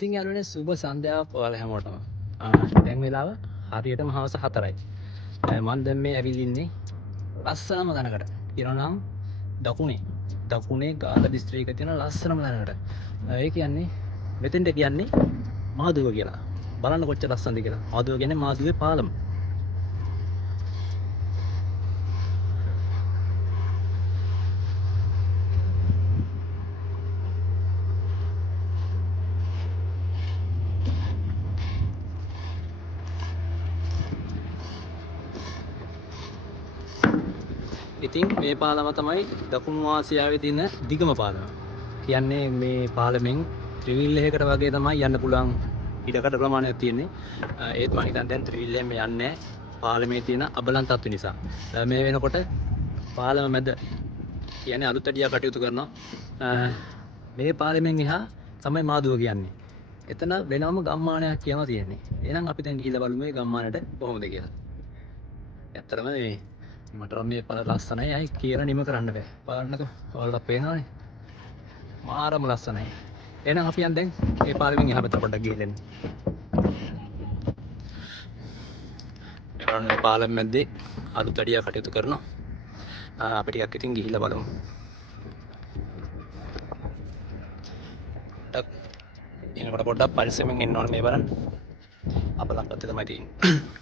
ඉතින් යාළුවනේ සුබ සන්ධ්‍යාවක් ඔයාලා හැමෝටම. දැන් වෙලාව හරියටම හවස 4යි. මම දැන් මේ ඇවිල්ලා ඉන්නේ ලස්සනම තැනකට. කියනවා නම් දකුණේ ගාල්ල දිස්ත්‍රික්කයේ තියෙන ලස්සනම තැනකට. ඒ කියන්නේ මෙතෙන්ට කියන්නේ මාදුව කියලා. බලන්න කොච්චර ලස්සනද කියලා. මාදුව කියන්නේ මාදුවේ පාලම. ඉතින් මේ පාලම තමයි දකුණු ආසියාවේ තියෙන දිගම පාලම. කියන්නේ මේ පාලමෙන් ත්‍රිවිල් එකකට වගේ තමයි යන්න පුළුවන් ඉඩකඩ ප්‍රමාණයක් තියෙන්නේ. ඒත් මම හිතන්නේ දැන් ත්‍රිවිල් එකෙන් යන්නේ නැහැ. පාලමේ තියෙන අබලන් තත්ත්ව නිසා. මේ වෙනකොට පාලම මැද කියන්නේ අලුත් අඩියා කටයුතු කරනවා. මේ පාලමෙන් එහා තමයි මාදුව කියන්නේ. එතන වෙනම ගම්මානයක් කියනවා තියෙන්නේ. එහෙනම් අපි දැන් ගිහිල්ලා බලමු මේ ගම්මානට කොහොමද කියලා. ඇත්තටම මේ මට මේ පළ ලස්සනයි අය කියලා නිම කරන්න බෑ. බලන්නකෝ ඔයාලට පේනවනේ. මාරම ලස්සනයි. එහෙනම් අපි යන් දැන් මේ පාලෙමින් එහා පැත්තට පොඩ්ඩක් ගිහින් එන්න. පාලෙම මැද්දේ අලුත් අඩියා කටයුතු කරනවා. අපි ටිකක් ඉතින් ගිහිල්ලා බලමු. එනකොට පොඩ්ඩක් පරිස්සමෙන් එන්න ඕනේ මේ බලන්න. අපලක් පැත්තේ තමයි තියෙන්නේ.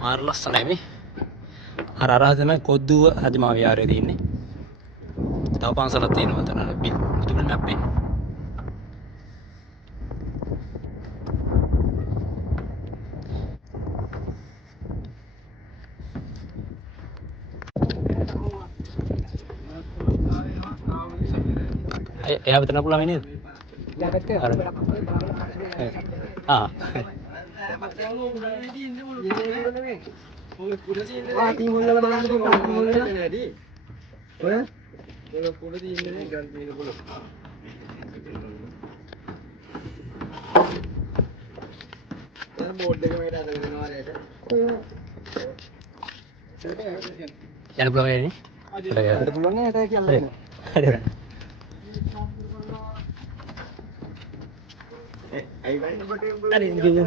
මාර ලස්සනයි මේ. අර තමයි කොද්දුව රජමා විහාරයේ තියෙන්නේ. තව පන්සලක් තියෙනවා තන බුදුපිළිම අපේ. එයා විතර නපුලා නේද? Jangan pulang ini. Ada pulangnya ada yang ada. Ada yang gitu.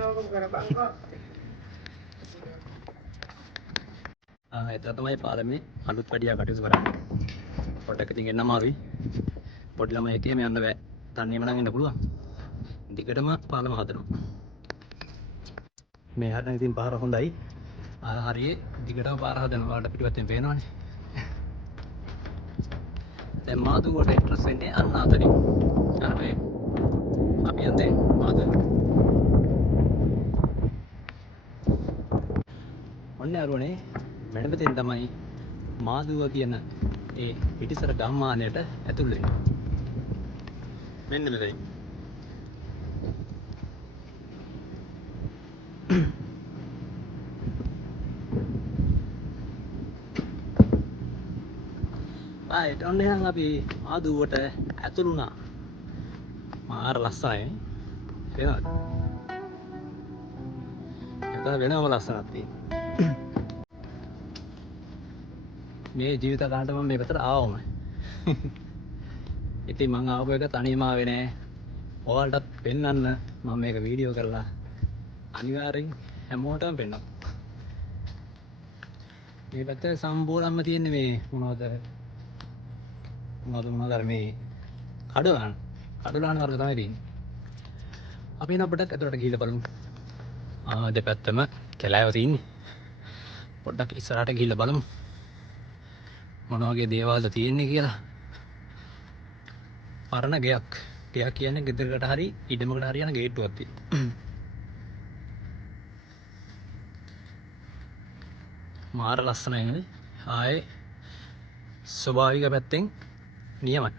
itu තමයි පාලමේ අලුත් වැඩියා කටයුතු කරන්නේ. පොඩ්ඩක් ඉතින් එන්න අමාරුයි. පොඩි ළමයි හිටියම යන්න බෑ. තනියම නම් ඉන්න පුළුවන්. දිගටම පාලම හදනවා. මේ හදන ඉතින් පාර හොඳයි. හරියේ දිගටම පාර හදනවා. ඔයාලට පිටුපැත්තෙන් පේනවනේ. දැන් මාදුවට එන්ට්‍රස් වෙන්නේ අන්න අතරින්. අර මේ අපි යන්නේ මාදුව. ඔන්න අරුවනේ මෙන්න මෙතෙන් තමයි මාදුව කියන ඒ පිටිසර ගම්මානයට ඇතුල් වෙන්නේ. මෙන්න මෙතන. ආයෙත් ඔන්න එහෙනම් අපි මාදුවට ඇතුළු වුණා. මාර ලස්සනයි. පේනවද? එතන වෙනම ලස්සනක් තියෙනවා. මේ ජීවිත කාලෙට මම මේ පැත්තට ආවම. ඉතින් මං ආපු එක තනියම ආවේ නෑ. ඔයාලටත් පෙන්වන්න මම මේක වීඩියෝ කරලා අනිවාර්යෙන් හැමෝටම පෙන්නනවා. මේ පැත්තේ සම්පූර්ණයෙන්ම තියෙන්නේ මේ මොනවද මේ කඩුලාන වර්ග තමයි තියෙන්නේ. අපි නම් පොඩ්ඩක් අතට ගිහිල්ලා බලමු. දෙපැත්තම කැලෑව තියෙන්නේ. පොඩ්ඩක් ඉස්සරහට ගිහිල්ලා බලමු. මොන වගේ දේවල්ද තියෙන්නේ කියලා. පරණ ගෙයක්. ගෙයක් කියන්නේ ගෙදරකට හරි ඉඩමකට හරි යන ගේට්ටුවක් තියෙනවා. මාර ලස්සනයි නේද? ආයේ ස්වභාවික පැත්තෙන් නියමයි.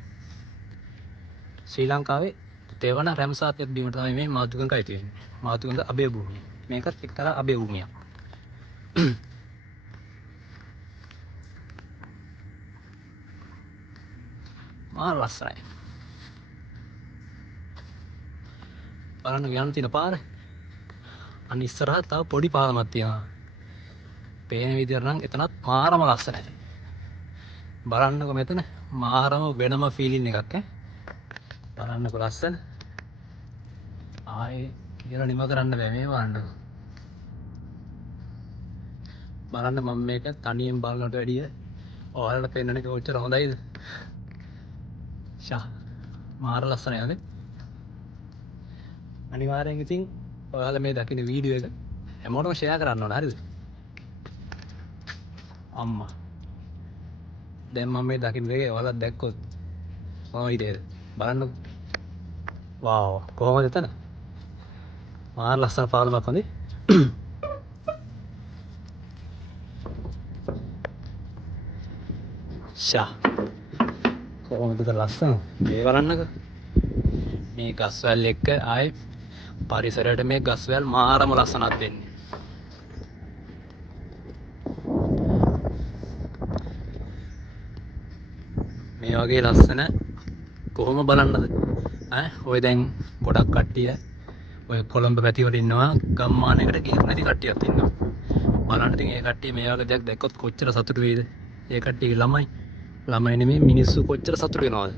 ශ්‍රී ලංකාවේ තෙවන රැම්සාත් බිමට තමයි මේ මාතුගංග අයිති වෙන්නේ. මාතුගංග අභය භූමිය. මේකත් එක්තරා අභය භූමියක්. මාර ලස්සනයි. බලන්න යන්න තියෙන පාර. අන්න ඉස්සරහ තව පොඩි පාලමක් තියෙනවා. පේන විදිහට නම් එතනත් මාරම ලස්සනයි. බලන්නකො මෙතන මාරම වෙනම ෆීලින් එකක් ඈ. බලන්නකො ලස්සන. ආයේ කියලා නිම කරන්න බෑ මේ වහන්න. බලන්න මම මේක තනියෙන් බලනට වැඩිය ඔයාලට පෙන්වන්න එක කොච්චර හොඳයිද? ෂා මාර ලස්සනයි නේද? අනිවාර්යෙන් ඉතින් ඔයාලා මේ දකින්න වීඩියෝ එක හැමෝටම ෂෙයා කරන්න ඕන හරිද? අම්මා දැන් මම මේ දකින්න දෙක ඔයාලා දැක්කොත් මොනවද හිතේද? බලන්නකො. වාව් කොහොමද එතන? මාර ලස්සන පාලමක් හොඳේ. ෂා කොහොමද ලස්සන? මේ බලන්නකෝ. මේ ගස්වැල් එක්ක ආයේ පරිසරයට මේ ගස්වැල් මාරම ලස්සනක් දෙන්නේ. මේ වගේ ලස්සන කොහොම බලන්නද? ඔය දැන් ගොඩක් කට්ටිය ඔය කොළඹ පැතිවල ඉන්නවා ගම්මානයකට ගිහින් නැති කට්ටියක් ඉන්නවා. බලන්න ඉතින් ඒ කට්ටිය මේ වගේ දෙයක් දැක්කොත් කොච්චර සතුටු වෙයිද? ඒ කට්ටියගේ ළමයි නෙමෙයි මිනිස්සු කොච්චර සතුටු වෙනවද?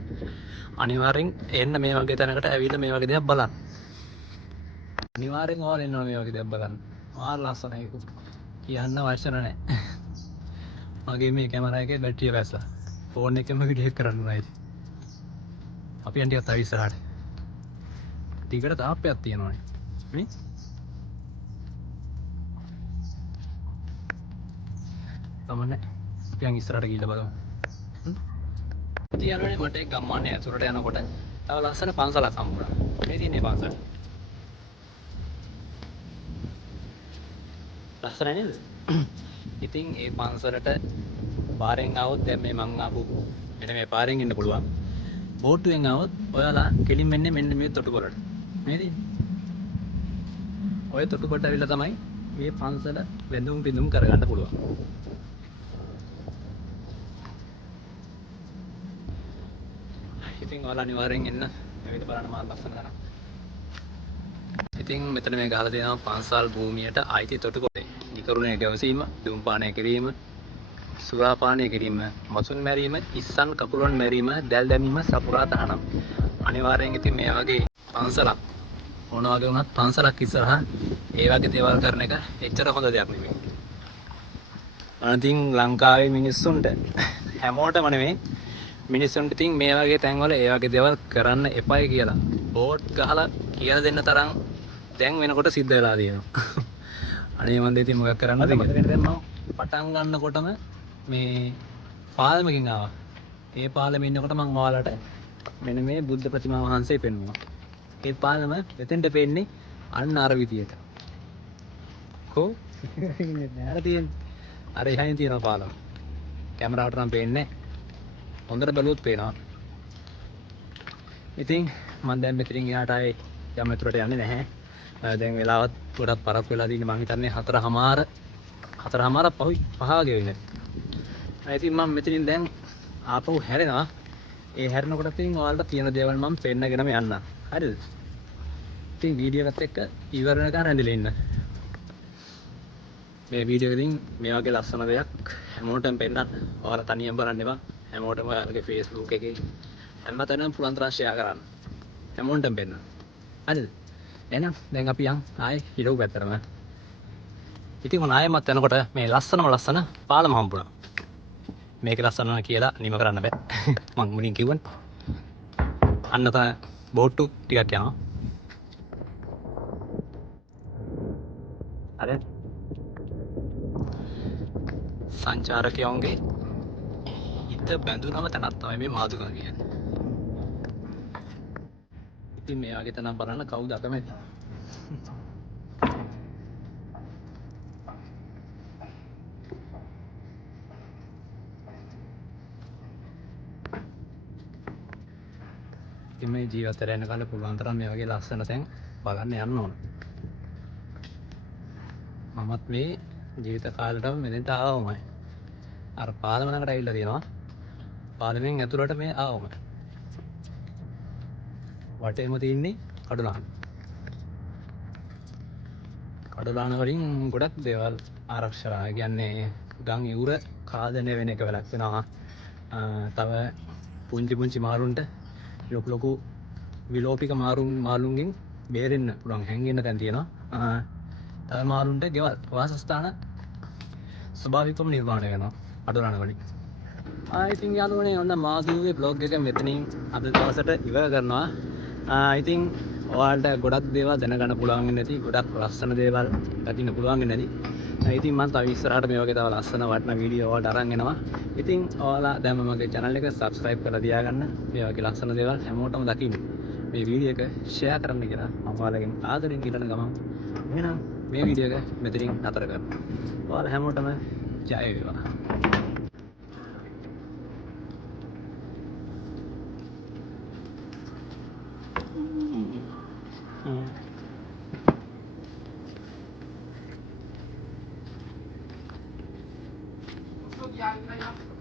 අනිවාර්යෙන් එන්න මේ වගේ තැනකට ඇවිල්ලා මේ වගේ දේවල් බලන්න. අනිවාර්යෙන් ඕන එන්න මේ වගේ දේවල් බලන්න. මාර ලස්සනයි ඒක. කියන්න අවශ්‍ය නැහැ. මගේ මේ කැමරා එකේ බැටරිය වැස්සා. ෆෝන් එකෙන්ම වීඩියෝ එක කරන්න උනායි. අපි යන් ටිකක් තව ඉස්සරහට. ටිකට තාප්පයක් තියෙනවානේ. නේ? තමන්නේ. අපි යන් ඉස්සරහට ගිහිල්ලා බලමු. තියනනේ මට ඒ ගම්මානේ ඇතුළට යනකොට තව ලස්සන පන්සලක් හම්බුණා. මේ තියෙන්නේ පන්සල. ලස්සනයි නේද? ඉතින් ඒ පන්සලට පාරෙන් ආවොත් දැන් මේ මං ආපු මෙන්න මේ පාරෙන් ඉන්න පුළුවන්. බෝට්ටුවෙන් ආවොත් ඔයාලා කෙලින් වෙන්නේ මෙන්න මේ තොටුපළට. නේද? ඔය තොටුපළට ඇවිල්ලා තමයි මේ පන්සල වැඳුම් පිඳුම් කරගන්න පුළුවන්. ඉතින් ඔයාලා අනිවාර්යෙන් එන්න. ඇවිත් බලන්න මාත් ලස්සන කරා. ඉතින් මෙතන මේ ගහලා තියෙනවා පන්සල් භූමියට අයිති තොටුපළේ. නිකරුණේ ගැවසීම, දුම්පානය කිරීම, සුරාපානය කිරීම, මසුන් මැරීම, ඉස්සන් කකුලන් මැරීම, දැල් දැමීම සපුරා තහනම්. අනිවාර්යෙන් ඉතින් මේ වගේ පන්සලක් මොන වගේ වුණත් පන්සලක් ඉස්සරහා ඒ වගේ දේවල් කරන එක එච්චර හොඳ දෙයක් නෙමෙයි. අනිතින් ලංකාවේ මිනිස්සුන්ට හැමෝටම නෙමෙයි මිනිස්සුන්ට ඉතින් මේ වගේ තැන්වල ඒ වගේ දේවල් කරන්න එපයි කියලා බෝඩ් ගහලා කියලා දෙන්න තරම් දැන් වෙනකොට සිද්ධ වෙලා තියෙනවා. අනේ මන්ද ඉතින් මොකක් කරන්නද මතකද දැන් මම පටන් ගන්නකොටම මේ පාලමකින් ආවා. ඒ පාලමේ ඉන්නකොට මම ඔයාලට මෙන්න මේ බුද්ධ ප්‍රතිමා වහන්සේ පෙන්වුවා. ඒ පාලම මෙතෙන්ට පෙන්නේ අන්න අර විදියට. කො නෑර තියෙන්නේ. අර එහායින් තියෙන පාලම. කැමරාවට නම් පේන්නේ නැහැ. හොඳට බැලුවොත් පේනවා. ඉතින් මම දැන් මෙතනින් එහාට ආයේ යම් මෙතනට යන්නේ නැහැ. දැන් වෙලාවත් ගොඩක් පරක් වෙලා තියෙන්නේ මම හිතන්නේ 4:00 පහ වගේ වෙන්නේ. ඉතින් මම මෙතනින් දැන් ආපහු හැරෙනවා. ඒ හැරෙනකොට ඉතින් ඔයාලට තියෙන දේවල් මම පෙන්නගෙනම යන්නම්. හරිද? ඉතින් වීඩියෝ එකත් එක්ක ඉවර වෙනකන් රැඳිලා ඉන්න. මේ වීඩියෝ එකකින් මේ වගේ ලස්සන දෙයක් හැමෝටම පෙන්නන්න. ඔයාලා තනියෙන් බලන්න එපා. හැමෝටම ඔයාලගේ Facebook එකේ හැමතැනම පුළුවන් තරම් ෂෙයා කරන්න. හැමෝටම පෙන්නන්න. හරිද? එහෙනම් දැන් අපි යන් ආයේ හිරව් පැත්තටම. ඉතින් මොන ආයෙමත් යනකොට මේ ලස්සන පාලම හම්බුණා. මේක ලස්සන කියලා නිම කරන්න බෑ. මං මුලින් කිව්වනේ. අන්න තමයි බෝට්ටු ටිකක් යනවා. හරි. සංචාරකයන්ගේ හිත බැඳුනම තැනක් තමයි මේ මාදුගා කියන්නේ. ඉතින් මේ වගේ තැනක් බලන්න කවුද අකමැති? ඉතින් මේ ජීවිතේ යන කාලේ පුළුවන් තරම් මේ වගේ ලස්සන තැන් බලන්න යන්න ඕන. මමත් මේ ජීවිත කාලෙටම මෙතෙන්ට ආවමයි. අර පාලම ළඟට ඇවිල්ලා තියෙනවා. පාලමෙන් ඇතුළට මේ ආවම. වටේම තියෙන්නේ කඩුලාන. කඩුලාන වලින් ගොඩක් දේවල් ආරක්ෂා කියන්නේ ගම් ඉවුර කාදනය වෙන එක වැළැක්වෙනවා. තව පුංචි මාළුන්ට ලොකු විලෝපික මාළුන්ගෙන් බේරෙන්න පුළුවන් හැංගෙන්න තැන් තියෙනවා. තව මාළුන්ට ගෙවල් වාසස්ථාන ස්වභාවිකවම නිර්මාණය වෙනවා අඩරණ වලින්. ඉතින් යාළුවනේ ඔන්න මාසුවේ බ්ලොග් එක මෙතනින් අද දවසට ඉවර කරනවා. ඉතින් ඔයාලට ගොඩක් දේවල් දැනගන්න පුළුවන් වෙන්නේ නැති ගොඩක් ලස්සන දේවල් දකින්න පුළුවන් වෙන්නේ නැති. ඉතින් මම තව ඉස්සරහට මේ වගේ තව ලස්සන වටිනා වීඩියෝ ඔයාලට අරන් එනවා. ඉතින් ඔයාලා දැන් මගේ channel එක subscribe කරලා තියාගන්න. මේ වගේ ලස්සන දේවල් හැමෝටම දකින්න. මේ වීඩියෝ එක share කරන්න කියලා මම ඔයාලගෙන් ආදරෙන් ඉල්ලන ගමන් එහෙනම් මේ වීඩියෝ එක මෙතනින් නතර කරනවා. ඔයාලා හැමෝටම ජය වේවා. Yeah,